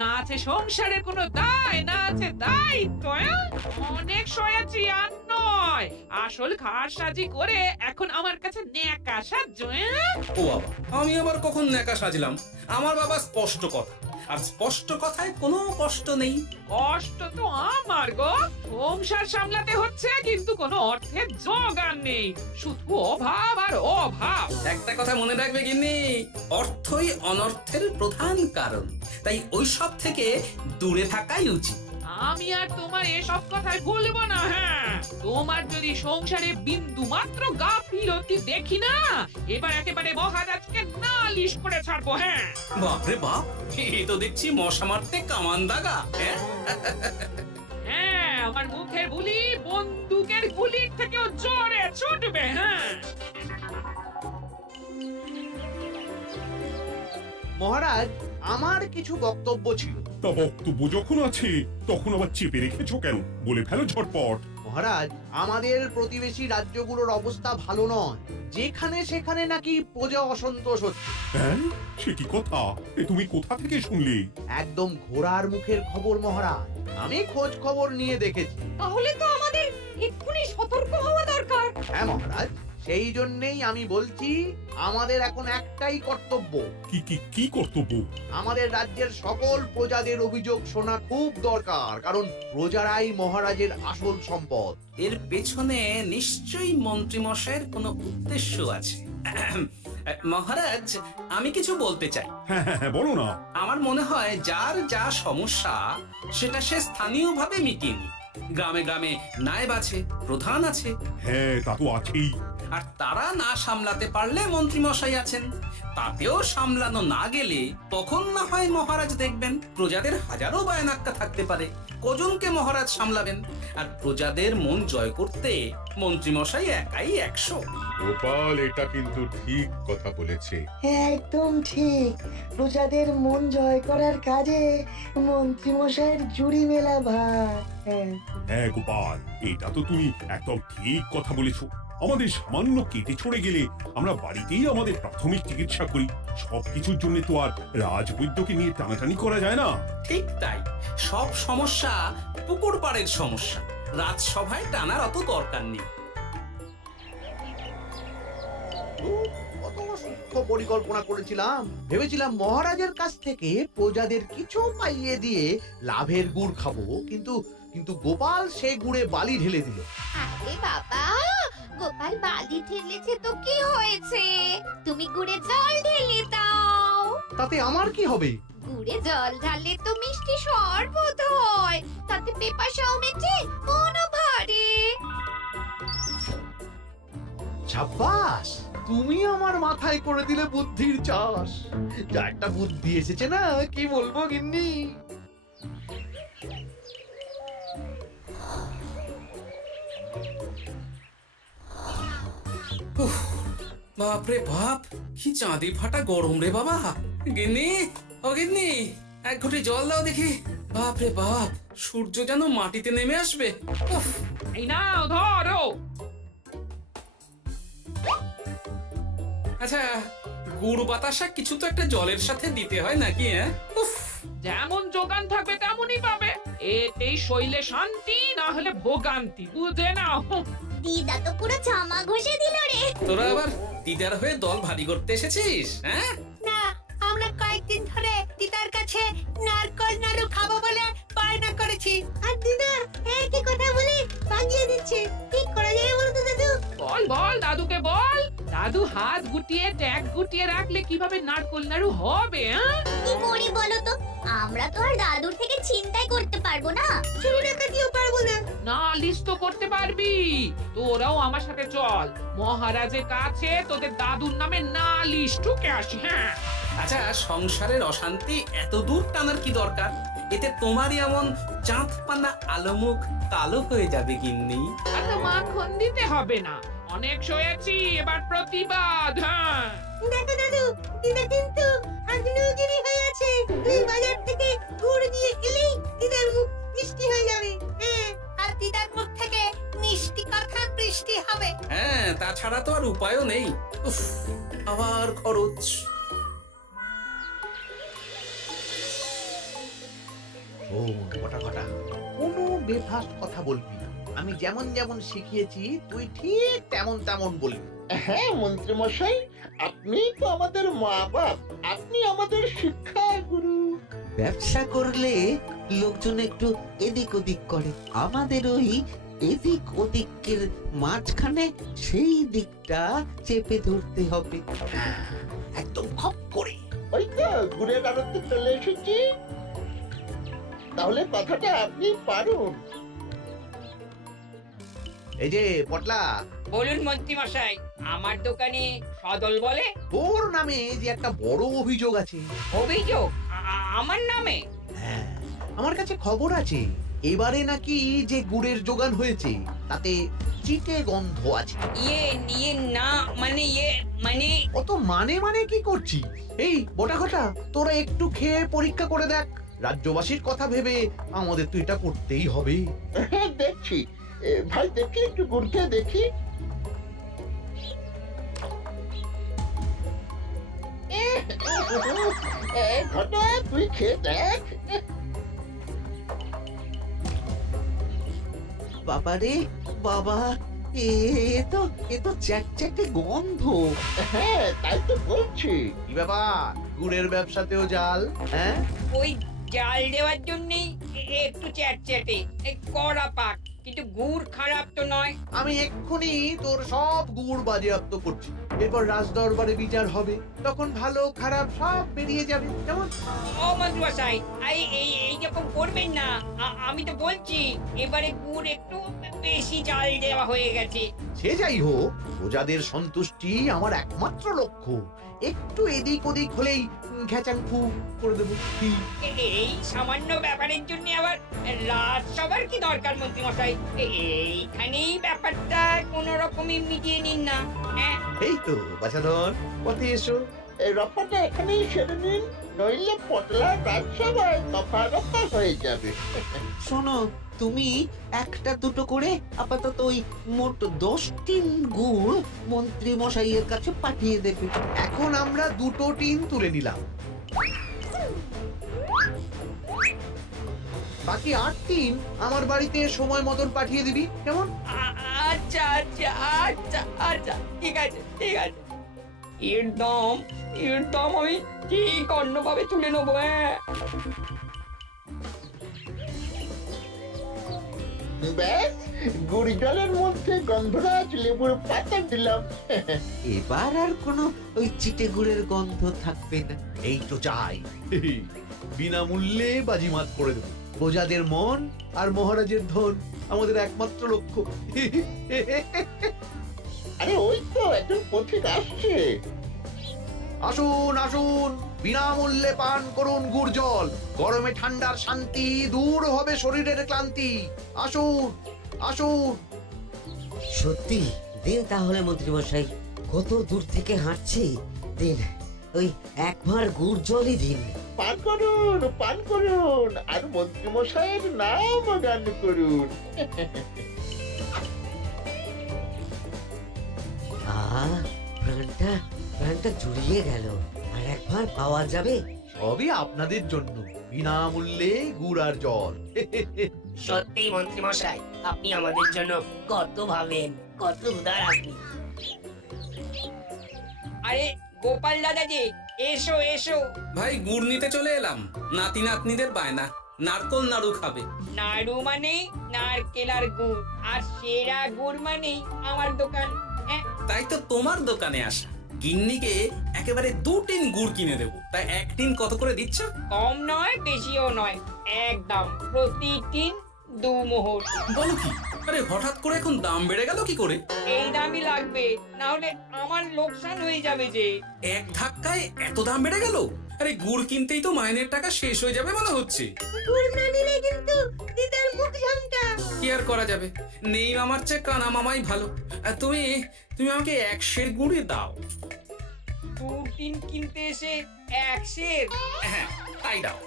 না আছে সংসারের কোনো দায়, না আছে দায়িত্ব। অনেক সয়াছি আর নয়, আসল ঘাড় সাজি করে এখন আমার কাছে ন্যাকা সাহায্য। ও বাবা, আমি আবার কখন ন্যাকা সাজলাম? আমার বাবা স্পষ্ট কথা, আর স্পষ্ট কথায় কোনো কষ্ট নেই। কষ্ট তো আমার গো, সংসার সামলাতে হচ্ছে কিন্তু কোনো অর্থের জোগান নেই, শুধু অভাব আর অভাব। একটা কথা মনে রাখবে গিন্নি, অর্থই অনর্থের প্রধান কারণ, তাই ওইসব থেকে দূরে থাকাই উচিত। আমি আর তোমার এসব কথাই বলবো না। তোমার যদি সংসারে বিন্দু মাত্র গাফিলতি দেখি না, এবার একেবারে মহারাজকে নালিশ করে ছাড়বো। বাপরে বাপ, এ তো দেখছি মশা মারতে কামান দাগা। আমার মুখের বুলি বন্দুকের গুলির থেকেও জোরে ছুটবে। মহারাজ, আমার কিছু বক্তব্য ছিল। তা বক্তব্য যখন আছে তখন আবার চেপে রেখেছো কেন? বলে ফেলো ঝটপট। মহারাজ, আমাদের প্রতিবেশী রাজ্যগুলোর অবস্থা ভালো নয়, যেখানে সেখানে নাকি প্রজা অসন্তোষ হচ্ছে। হ্যাঁ, সে কি কথা? এ তুমি কোথা থেকে শুনলে? একদম ঘোড়ার মুখের খবর মহারাজ, আমি খোঁজ খবর নিয়ে দেখেছি। তাহলে তো আমাদের এক্ষুনি সতর্ক হওয়া দরকার। হ্যাঁ মহারাজ, সেই জন্যেই আমি বলছি, আমাদের এখন একটাই কর্তব্য। কি কি কি কর্তব্য? আমাদের রাজ্যের সকল প্রজাদের অভিযোগ শোনা খুব দরকার, কারণ প্রজারাই মহারাজের আসল সম্পদ। এর পেছনে নিশ্চয়ই মন্ত্রীমশাইয়ের কোনো উদ্দেশ্য আছে। মহারাজ, আমি কিছু বলতে চাই। হ্যাঁ হ্যাঁ হ্যাঁ, বলো না। আমার মনে হয় যার যা সমস্যা সেটা সে স্থানীয়ভাবে মিটিয়ে নি। গ্রামে গ্রামে নায়েব আছে, প্রধান আছে। হ্যাঁ, তা তো আছেই। আর তারা না সামলাতে পারলে মন্ত্রীমশাই আছেন। তাতেও সামলানো না গেলে তখন না হয় মহারাজ দেখবেন। প্রজাদের হাজারো বায়নাক্কা থাকতে পারে, কজনকে মহারাজ সামলাবেন? আর প্রজাদের মন জয় করতে মন্ত্রীমশাই একাই 100। গোপাল এটা কিন্তু ঠিক কথা বলেছে। একদম ঠিক। প্রজাদের মন জয় করার কাজে মন্ত্রীমশাইয়ের জুড়ি মেলা ভার। হ্যাঁ গোপাল, এটা তো তুমি একদম ঠিক কথা বলেছো। আমাদের সামান্য কেটে ছড়ে গেলে আমরা বাড়িতেই আমাদের প্রাথমিক চিকিৎসা করি। সবকিছুর জন্য তো আর রাজবৈদ্যকে নিয়ে টানাটানি করা যায় না। ঠিক তাই, সব সমস্যা পুকুর পাড়ের সমস্যা, রাজসভায় টানার অত দরকার নেই। কত সূক্ষ্ম পরিকল্পনা করেছিলাম। ভেবেছিলাম মহারাজের কাছ থেকে প্রজাদের কিছু পাইয়ে দিয়ে লাভের গুড় খাবো, কিন্তু কিন্তু গোপাল সে গুড়ে বালি ঢেলে দিল। আরে বাবা, গোপাল বালি ঢেলেছে তো কি হয়েছে? তুমি গুড়ে জল ঢেলে দাও। তাতে আমার কি হবে? গুড়ে জল ঢাললে তো মিষ্টি শরবত হয়, তাতে পেপাসাও মেটে, মনও ভরে। সাব্বাস, তুমি আমার মাথায় করে দিলে বুদ্ধির চাষ। যা একটা বুদ্ধি এসেছে না, কি বলবো গিন্নি। বাপরে বাপ, কি চাঁদি ফাটা গরম রে বাবা। গিন্নি, ও গিন্নি, এক ঘটি জল দাও দেখি। বাপরে বাপ, সূর্য যেন মাটিতে নেমে আসবে। উফ। এই নাও ধরো। আচ্ছা, গুড় বাতাসা কিছু তো একটা জলের সাথে দিতে হয় নাকি? উফ। যেমন যোগান থাকবে তেমনই পাবে। এতেই শৈলে শান্তি, না হলে ভোগান্তি, বুঝে নাও। দিদা তো পুরো জামা ঘষে দিল রে। তোরা আবার দিদার হয়ে দল ভারী করতে এসেছিস? হ্যাঁ, না, আমরা কয়েকদিন ধরে দিদার কাছে নারকল নাড়ু খাবো বলে বায়না করেছি। আর দিদা একই কথা বলে ভাগিয়ে দিচ্ছে। কি করা যায় বলতো দাদু? বল বল দাদুকে বল। দাদু হাত গুটিয়ে ট্যাগ গুটিয়ে রাখলে কিভাবে নারকোল নাড়ু হবে? কি করি বলো তো? আমরা তো আর দাদুর থেকে চিন্তাই করতে পারবো না। চুরি ডাকাতিও পারবো না। নালিশ তো করতে পারবি। তোরাও আমার সাথে চল, মহারাজের কাছে তোদের দাদুর নামে নালিশ ঠুকে আসি। হ্যাঁ, আচ্ছা, সংসারের অশান্তি এত দূর টানার কি দরকার? এতে তোমারই এমন চাঁদ পানা আলোমুখ কালো হয়ে যাবে গিন্নি। এত মাখন দিতে হবে না। অনেক সয়েছি, এবার প্রতিবাদ। হ্যাঁ, দেখো দাদু, দিদা কিন্তু আগ্নেয়গিরি হয়ে আছে। তুই বাজার থেকে গুড় নিয়ে এলেই দিদার মুখ মিষ্টি হয়ে যাবে। হ্যাঁ, আর দিদার মুখ থেকে মিষ্টি কথা বৃষ্টি হবে। হ্যাঁ, তাছাড়া তো আর উপায়ও নেই। উফ, আবার খরচ। শোন কটা কটা, কোনো বেফাস কথা বলবি না। আমি যেমন যেমন শিখিয়েছি তুই ঠিক তেমন তেমন বলবি। হ্যাঁ মন্ত্রী মশাই, আপনি তো আমাদের মা বাপ, আপনি আমাদের শিক্ষা গুরু। ব্যবসা করলে লোকজন একটু এদিক ওদিক করে, আমাদের ওই এদিক ওদিকের মাঝখানে সেই দিকটা চেপে ধরতে হবে। হ্যাঁ, একদম খপ করে। ওই তো গুড়ের আড়তে চলে এসেছি, তাহলে কথাটা আপনি পারুন। এই যে পটলা, বলুন মন্ত্রী মশাই, আমার দোকানে সদল বলে তোর নামে যে একটা বড় অভিযোগ আছে। অভিযোগ আমার নামে? হ্যাঁ, আমার কাছে খবর আছে এবারে নাকি যে গুড়ের যোগান হয়েছে তাতে চিটে গন্ধ আছে। ইয়ে না মানে অত মানে কি করছি? এই বটা ঘটা, তোরা একটু খেয়ে পরীক্ষা করে দেখ। রাজ্যবাসীর কথা ভেবে আমাদের তো এটা করতেই হবে। হ্যাঁ দেখছি, ভাই দেখি একটু গুড়কে দেখি। ঘটা তুই খেয়ে দেখ। বাবারে বাবা, এ তো চ্যাটচ্যাটে গন্ধ। হ্যাঁ তাই তো বলছি। কি ব্যাপার, গুড়ের ব্যবসাতেও জাল? হ্যাঁ, ওই জাল দেওয়ার জন্যই একটু চ্যাটচ্যাটে কড়া পাক, কিন্তু গুড় খারাপ তো নয়। আমি এক্ষুনি তোর সব গুড় বাজেয়াপ্ত করছি। এরপর রাজদরবারে বিচার হবে, তখন ভালো খারাপ সব বেরিয়ে যাবে। কেমন? ও মন্ত্রী মশাই, এইরকম করবেন না। আমি তো বলছি এবারে গুড় একটু বেশি জাল দেওয়া হয়ে গেছে। সে যাই হোক, প্রজাদের সন্তুষ্টি আমার একমাত্র লক্ষ্য। একটু এদিক ওদিক হলেই ঘ্যাচাংফু করে দেবো। কি? এই সামান্য ব্যাপারের জন্য আবার রাজসভার কি দরকার মন্ত্রী মশাই? এইখানেই ব্যাপারটা কোন রকমই মিটিয়ে নিন না। হ্যাঁ, এই তো বাছাধন, পথে এসো। এই রফাটা এখানেই সেরে নিন, নইলে পটলা রাজসভায় দফা রফা হয়ে যাবে। শোনো, তুমি একটা দুটো করে আপাতত ওই মোট 10 টিন গুড় মন্ত্রী মশাইয়ের কাছে পাঠিয়ে দেবে। এখন আমরা দুটো টিন তুলে নিলাম, বাকি 8 টিন আমার বাড়িতে সময় মতন পাঠিয়ে দিবি। কেমন? আচ্ছা আচ্ছা আচ্ছা আচ্ছা, ঠিক আছে ঠিক আছে। এর দাম আমি ঠিক অন্যভাবে তুলে নেবো। হ্যাঁ, ব্যাস, গুড় জলের মধ্যে গন্ধরাজ লেবুর পাতা দিলাম। এবার আর কোনো ওই চিটে গুড়ের গন্ধ থাকবে না। এই তো চাই, বিনামূল্যে বাজিমাত করে দেবো। প্রজাদের মন আর মহারাজের ধন আমাদের একমাত্র লক্ষ্য। আরে ওই তো একজন পথিক আসছে। আসুন আসুন, বিনামূল্যে পান করুন গুড় জল। গরমে ঠান্ডার শান্তি, দূর হবে শরীরের ক্লান্তি। আসুন আসুন। সত্যি দিন তাহলে মন্ত্রী মশাই, কত দূর থেকে হাঁটছি, দিন ওই একবার গুড় জলই দিন। পান করুন, আর মন্ত্রী মশাইয়ের নাম গান করুন। প্রাণটা জুড়িয়ে গেল। আর একবার পাওয়া যাবে? সবই আপনাদের জন্য, বিনামূল্যে গুড় আর জল। সত্যি মন্ত্রী মশাই, আপনি আমাদের জন্য কত ভাবেন, কত উদার আপনি। আরে গোপাল দাদা যে, এসো এসো। ভাই গুড় নিতে চলে এলাম। নাতি নাতনিদের বায়না, নারকল নাড়ু খাবে। নাড়ু মানে নারকেল আর গুড়, আর সেরা গুড় মানে আমার দোকান। হ্যাঁ, তাই তো তোমার দোকানে আসা। গিন্নিকে একেবারে 2 টিন গুড় কিনে দেবো। তাই 1 টিন কত করে দিচ্ছ? কম নয় বেশিও নয়, একদম প্রতি টিন 2 মোহর। বলো কি? আরে হঠাৎ করে এখন দাম বেড়ে গেল কি করে? এই দামই লাগবে, না হলে আমার লোকসান হয়ে যাবে যে। এক ধাক্কায় এত দাম বেড়ে গেল? আরে গুড় কিনতেই তো মাইনের টাকা শেষ হয়ে যাবে মনে হচ্ছে। গুড় না নিলে কিন্তু দিদার মুখ ঝামটা। কি আর করা যাবে, নেই মামার চেয়ে কানা মামাই ভালো। আর তুমি আমাকে 1 সের গুড়ই দাও। 2 টিন কিনতে এসে 1 সের? হ্যাঁ তাই দাও।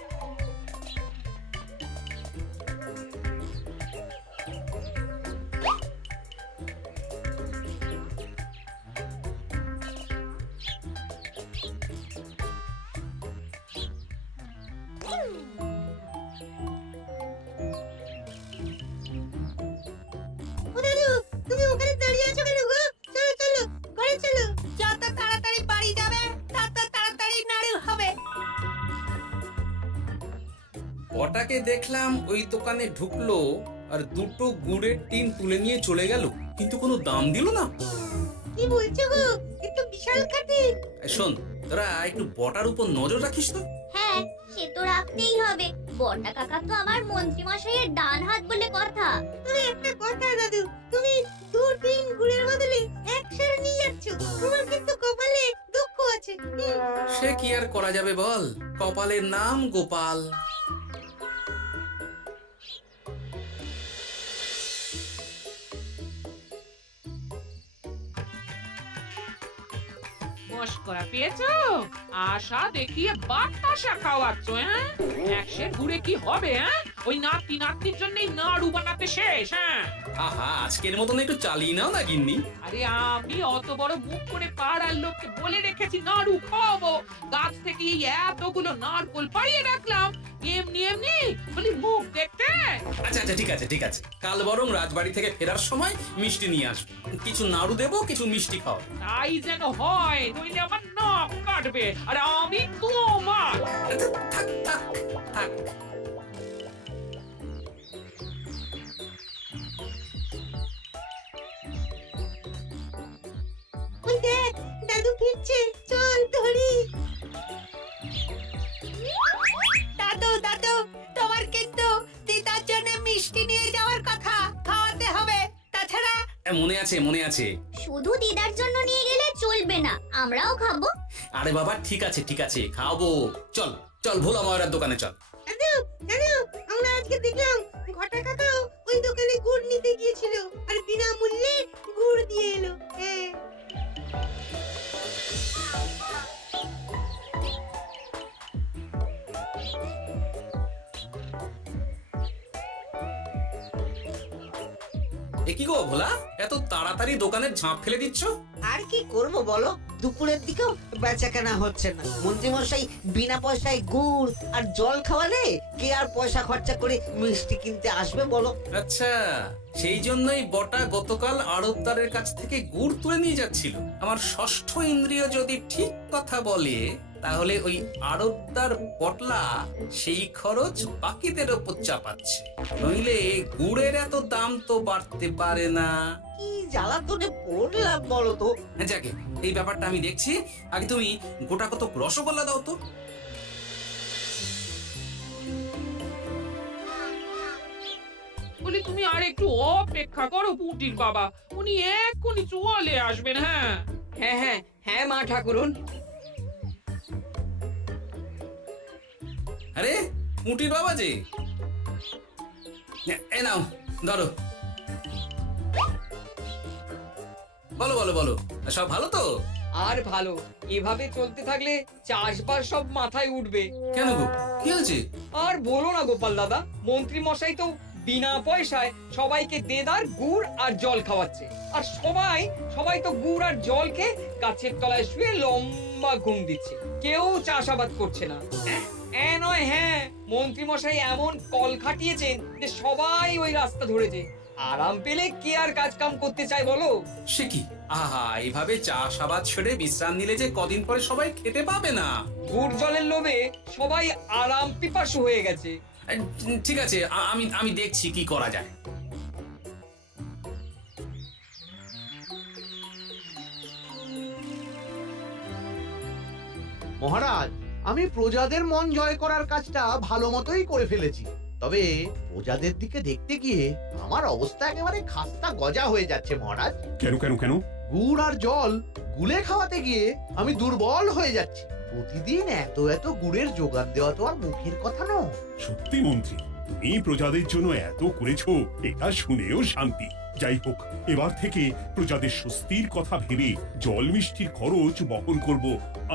বটাকে দেখলাম ওই দোকানে ঢুকলো আর দুটো গুড়ের টিন তুলে নিয়ে চলে গেল, কিন্তু কোনো দাম দিল না। কি বলছো গো, একটু বিশাল খাতি। এই শোন, তোরা একটু বটার উপর নজর রাখিস তো। হ্যাঁ, সে তো রাখতেই হবে। বড়টা কাকা তো আমার মন্ত্রী মশাইয়ের ডান হাত বলে কথা। তবে একটা কথা দাদু, তুমি 2-3 গুড়ের বদলে 100 নিয়ে যাচ্ছ। তোমার কিন্তু কপালে দুঃখ আছে। সে কি আর করা যাবে বল, কপালের নাম গোপাল। মস্করা পেয়েছো? আশা দেখিয়ে বাতাসা খাওয়াচ্ছ, হ্যাঁ? 100 ঘুরে কি হবে, হ্যাঁ? ওই নাতি নাতনির জন্যই নাড়ু বানাতে শেষ, হ্যাঁ? আহা, আজকের মতন একটু চালিয়ে নাও না গিন্নি। আরে আমি অত বড় মুখ করে পাড়ার লোককে বলে রেখেছি নাড়ু খাওয়াবো, গাছ থেকে এই এতগুলো নারকোল পাড়িয়ে রাখলাম, এমনি এমনি বলি মুখ দেখতে। আচ্ছা আচ্ছা, ঠিক আছে ঠিক আছে, কাল বরং রাজবাড়ি থেকে ফেরার সময় মিষ্টি নিয়ে আসবো। কিছু নাড়ু দেবো, কিছু মিষ্টি খাও। তাই যেন হয়, নইলে আমার নাক কাটবে আর আমি তোমার। থাক থাক থাক। ওই দেখ, দাদু ফিরছে, চল ধরি। দাদু দাদু, তোমার কিন্তু দিদার জন্য মিষ্টি নিয়ে যাওয়ার কথা, খাওয়াতে হবে। তাছাড়া মনে আছে মনে আছে। শুধু দিদার জন্য নিয়ে গেলে চলবে না, আমরাও খাবো। আরে বাবা, ঠিক আছে ঠিক আছে, খাওয়াবো। চল চল, ভোলা ময়রার দোকানে চল। দাদু দাদু, আমরা আজকে দেখলাম ঘটা কাকাও ওই দোকানে গুড় নিতে গিয়েছিল আর বিনামূল্যে গুড় দিয়ে এলো। হ্যাঁ, এ কি গো ভোলা, এত তাড়াতাড়ি দোকানের ঝাঁপ ফেলে দিচ্ছ? আর কি করব বলো, দুপুরের দিকেও বেচা কেনা হচ্ছে না। মন্ত্রীমশাই বিনা পয়সায় গুড় আর জল খাওয়ালে কে আর পয়সা খরচা করে মিষ্টি কিনতে আসবে বলো? আচ্ছা, সেই জন্যই বটা গতকাল আড়তদারের কাছ থেকে গুড় তুলে নিয়ে যাচ্ছিল। আমার ষষ্ঠ ইন্দ্রিয় যদি ঠিক কথা বলে, তাহলে ওই আড়তদার পটলা সেই খরচ বাকিদের ওপর চাপাচ্ছে। নইলে গুড়ের এত দাম তো বাড়তে পারে না। কি জ্বালাতনে পড়লাম বলো তো। যাকে, এই ব্যাপারটা আমি দেখছি। আগে তুমি গোটা কত রসগোল্লা দাও তো। বলি তুমি আর একটু অপেক্ষা করো পুটির বাবা, উনি এক্ষুনি চলে আসবেন। হ্যাঁ হ্যাঁ হ্যাঁ হ্যাঁ মা ঠাকুরন। আরে মুটির বাবা যে, এ নাও ধরো। বলো বলো বলো, সব ভালো তো? আর ভালো, এভাবে চলতে থাকলে চাষবাস সব মাথায় উঠবে। কেন গো, কি হয়েছে? আর বলো না গোপাল দাদা, মন্ত্রী মশাই তো বিনা পয়সায় সবাইকে দেদার গুড় আর জল খাওয়াচ্ছে। আর সবাই তো গুড় আর জলকে গাছের তলায় শুয়ে লম্বা ঘুম দিচ্ছে, কেউ চাষাবাদ করছে না। নয়, হ্যাঁ, মন্ত্রী মশাই এমন কল খাটিয়েছেন যে সবাই ওই রাস্তা ধরেছে। আরাম পেলে কে আর কাজ কাম করতে চায় বলো? সে কি, আহা, এইভাবে চাষাবাদ ছেড়ে বিশ্রাম নিলে যে কদিন পরে সবাই খেতে পাবে না। গুড় জলের লোভে সবাই আরাম পিপাসু হয়ে গেছে। ঠিক আছে, আমি দেখছি কি করা যায়। মহারাজ, আমি প্রজাদের মন জয় করার কাজটা ভালো মতোই করে ফেলেছি। তবে প্রজাদের দিকে দেখতে গিয়ে আমার অবস্থা একেবারে খাস্তা গজা হয়ে যাচ্ছে মহারাজ। কেন কেন কেন? গুড় আর জল গুলে খাওয়াতে গিয়ে আমি দুর্বল হয়ে যাচ্ছি। প্রতিদিন এত এত গুড়ের যোগান দেওয়া তো আর মুখের কথা নয়। সত্যি মন্ত্রী, তুমি প্রজাদের জন্য এত করেছো, এটা শুনেও শান্তি। যাই হোক, এবার থেকে প্রজাদের স্বস্তির কথা ভেবে জল মিষ্টির খরচ বহন করব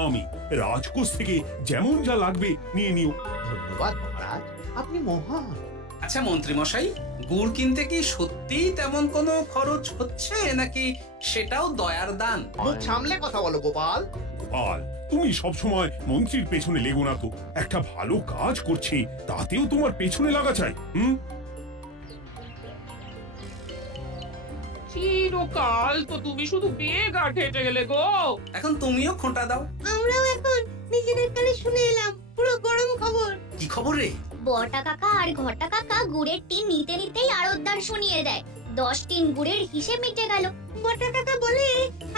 আমি। রাজকোষ থেকে যেমন যা লাগবে নিয়ে নিও। ধন্যবাদ মহারাজ, আপনি মহান। আচ্ছা মন্ত্রী মশাই, গুড় কিনতে কি সত্যি তেমন কোনো খরচ হচ্ছে, নাকি সেটাও দয়ার দান? মুখ সামলে কথা বলো গোপাল। গোপাল, তুমি সবসময় মন্ত্রীর পেছনে লেগো না তো। একটা ভালো কাজ করছে, তাতেও তোমার পেছনে লাগা চাই। চিরকাল তো তুমি শুধু বেগা ঠেটে গেলে গো। এখন তুমিও খোঁটা দাও। আমরাও এখন নিজেদের কানে শুনে এলাম পুরো গরম খবর। কি খবর রে? বটা কাকা আর ঘটা কাকা গুড়ের টিন নিতে নিতেই আড়তদার শুনিয়ে দেয় 10 টিন গুড়ের হিসেব মিটে গেল। বটা কাকা বলে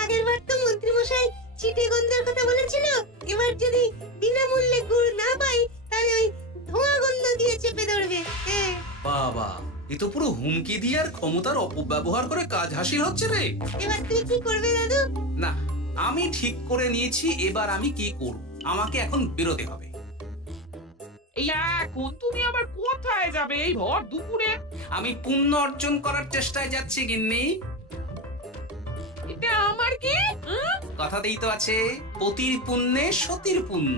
আগের বার তো মন্ত্রী মশাই চিটে গন্ধের কথা বলেছিল, এবার যদি বিনামূল্যে গুড় না পাই তাহলে ওই ধোঁয়া গন্ধ দিয়ে চেপে ধরবে। হ্যাঁ, বাবা, এ তো পুরো হুমকি দিয়ে আর ক্ষমতার অপব্যবহার করে কাজ হাসিল হচ্ছে রে। এবার তুই কি করবে দাদু? না, আমি ঠিক করে নিয়েছি এবার আমি কি করব। আমাকে এখন বেরোতে হবে। এই এখন তুমি আবার কোথায় যাবে এই ভর দুপুরে? আমি পুণ্য অর্জন করার চেষ্টায় যাচ্ছি গিন্নি। এটা আমার কি? কথাতেই তো আছে, পতির পুণ্যে সতীর পুণ্য।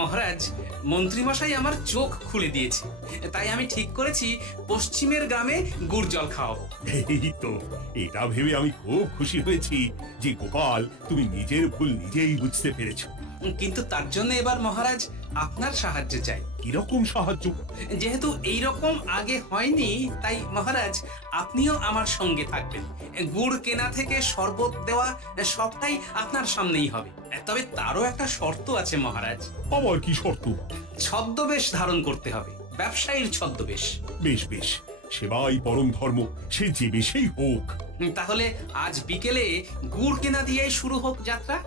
মহারাজ, মন্ত্রীমশাই আমার চোখ খুলে দিয়েছে, তাই আমি ঠিক করেছি পশ্চিমের গ্রামে গুড় জল খাওয়াবো। এই তো, এটা ভেবে আমি খুব খুশি হয়েছি যে গোপাল তুমি নিজের ভুল নিজেই বুঝতে পেরেছো। কিন্তু তার জন্য এবার মহারাজ আপনার সাহায্য চাই। কিরকম সাহায্য? যেহেতু এই রকম আগে হয়নি, তাই মহারাজ আপনিও আমার সঙ্গে থাকবেন। গুড় কেনা থেকে শরবত দেওয়া সবটাই আপনার সামনেই হবে। তবে তারও একটা শর্ত আছে মহারাজ। আবার কি শর্ত? ছদ্মবেশ ধারণ করতে হবে, ব্যবসায়ীর ছদ্মবেশ। বেশ বেশ, সেবাই পরম ধর্ম, সে যে বেশেই হোক। তাহলে আজ বিকেলে গুড় কেনা দিয়েই শুরু হোক যাত্রা।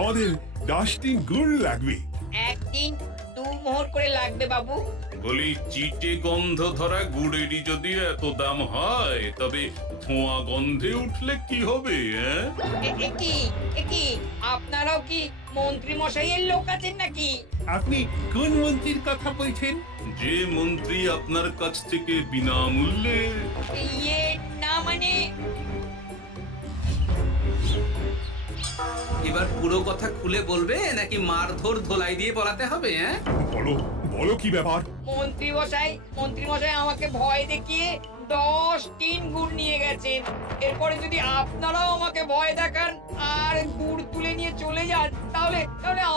আমাদের 10 টিন গুড় লাগবে। একদিন 2 মোহর করে লাগবে বাবু। বলি, চিটে গন্ধ ধরা গুড়েরই যদি এত দাম হয়, তবে ধোঁয়া গন্ধে উঠলে কি হবে? একি আপনারাও কি মন্ত্রী মশাইয়ের লোক আছেন নাকি? আপনি কোন মন্ত্রীর কথা বলছেন? যে মন্ত্রী আপনার কাছ থেকে বিনামূল্যে। ইয়ে না মানে এবার পুরো কথা খুলে বলবে নাকি মারধর ধোলাই দিয়ে বলাতে হবে? বলো বলো, কি ব্যাপার? মন্ত্রী মশাই আমাকে ভয় দেখিয়ে 10 টিন গুড় নিয়ে গেছেন। এরপরে যদি আপনারাও আমাকে ভয় দেখান আর গুড় তুলে নিয়ে চলে যান, তাহলে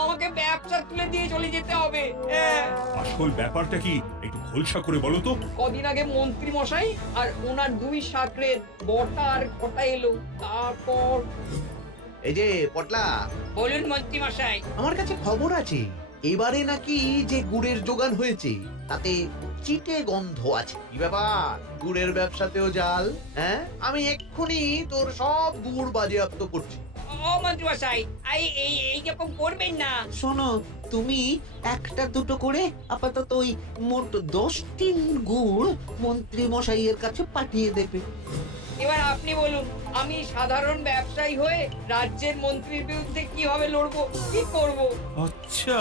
আমাকে ব্যবসা তুলে দিয়ে চলে যেতে হবে। আসল ব্যাপারটা কি একটু খোলসা করে বলো তো। কদিন আগে মন্ত্রী মশাই আর ওনার 2 সাকরের বটা আর ঘটা এলো, তারপর। এই যে পটলা, বলুন মন্ত্রী মশাই। আমার কাছে খবর আছে এবারে নাকি যে গুড়ের যোগান হয়েছে তাতে চিটে গন্ধ আছে। কি ব্যাপার, গুড়ের ব্যবসাতেও জাল? হ্যাঁ, আমি এক্ষুনি তোর সব গুড় বাজেয়াপ্ত করছি। ও মন্ত্রী মশাই, এই রকম করবেন না। শোনো, তুমি 1-2 করে আপাতত ওই মোট 10 টিন গুড় মন্ত্রী মশাইয়ের কাছে পাঠিয়ে দেবে। এবার আপনি বলুন, আমি সাধারণ ব্যবসায়ী হয়ে রাজ্যের মন্ত্রীর বিরুদ্ধে কিভাবে লড়বো, কি করব? আচ্ছা,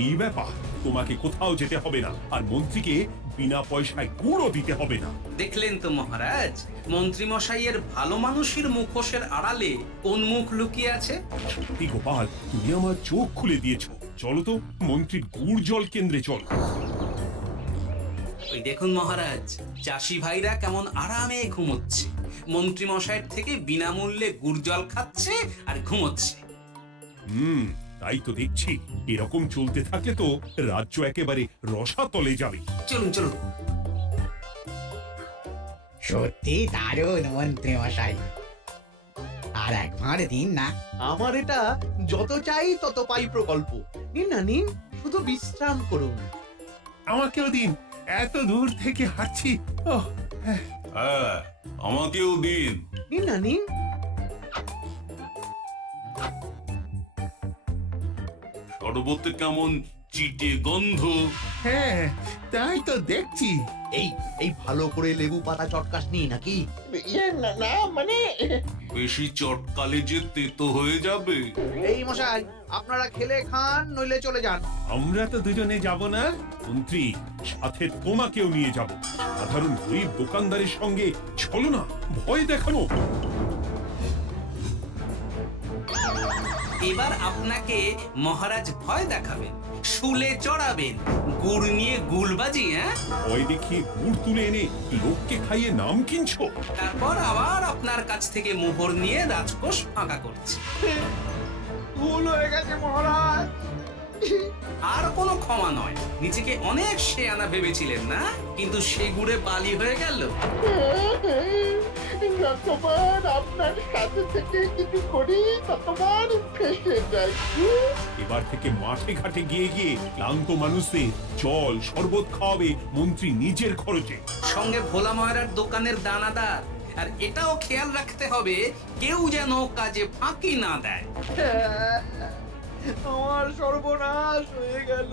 এই ব্যাপার। তোমাকে কোথাও যেতে হবে না, আর মন্ত্রীকে বিনা পয়সায় গুড়ও দিতে হবে না। দেখলেন তো মহারাজ, মন্ত্রী মশাইয়ের ভালো মানুষের মুখোশের আড়ালে কোন মুখ লুকিয়ে আছে। সত্যি গোপাল, তুমি আমার চোখ খুলে দিয়েছো। চলো তো মন্ত্রীর গুড় জল কেন্দ্রে চলো। ওই দেখুন মহারাজ, চাষি ভাইরা কেমন আরামে ঘুমোচ্ছে, মন্ত্রী মশাইয়ের থেকে বিনামূল্যে গুড় জল খাচ্ছে আর ঘুমোচ্ছে। তাই তো দেখছি। এরকম চলতে থাকলে তো রাজ্য একেবারে রসাতলে যাবে। চলুন চলুন। সত্যি দারুণ মন্ত্রী মশাই, আর একবার দিন না। আমার এটা যত চাই তত পাই প্রকল্প। নিন না নিন, শুধু বিশ্রাম করুন। আমাকেও দিন, এত দূর থেকে হাঁটছি। হ্যাঁ, আমাকেও দিন। নিন না নিন। শরবতে কেমন চিটে গন্ধ। হ্যাঁ, তাই তো দেখছি। এই ভালো করে লেবু পাতা চটকাসনি নাকি? না মানে বেশি চটকালে যে তেতো হয়ে যাবে। এই মশাই, আপনারা খেলে খান, নইলে চলে যান। আমরা তো দুজনে যাব না মন্ত্রী, সাথে তোমাকেও নিয়ে যাব। সাধারণ গরিব দোকানদারের সঙ্গে চলো না, ভয় দেখানো। এবার আপনাকে মহারাজ ভয় দেখাবেন, শুলে চড়াবেন, গুড় নিয়ে গুলবাজি। ভয় দেখিয়ে গুড় তুলে এনে লোককে খাইয়ে নাম কিনছো। তারপর আবার আপনার কাছ থেকে মোহর নিয়ে রাজকোষ ফাঁকা করছে। ভুল হয়ে গেছে মহারাজ, আর কোনো ক্ষমা নয়। নিজেকে অনেক শেয়ানা ভেবেছিলেন না, কিন্তু সে গুড়ে বালি হয়ে গেল। যতবার আপনার সাথে থেকে কিছু করি ততবার ফেসে যাই। এবার থেকে মাঠে ঘাটে গিয়ে গিয়ে ক্লান্ত মানুষদের জল শরবত খাওয়াবে মন্ত্রী নিজের খরচে। সঙ্গে ভোলা ময়রার দোকানের দানাদার। আর এটাও খেয়াল রাখতে হবে কেউ যেন কাজে ফাঁকি না দেয়। আমার সর্বনাশ হয়ে গেল।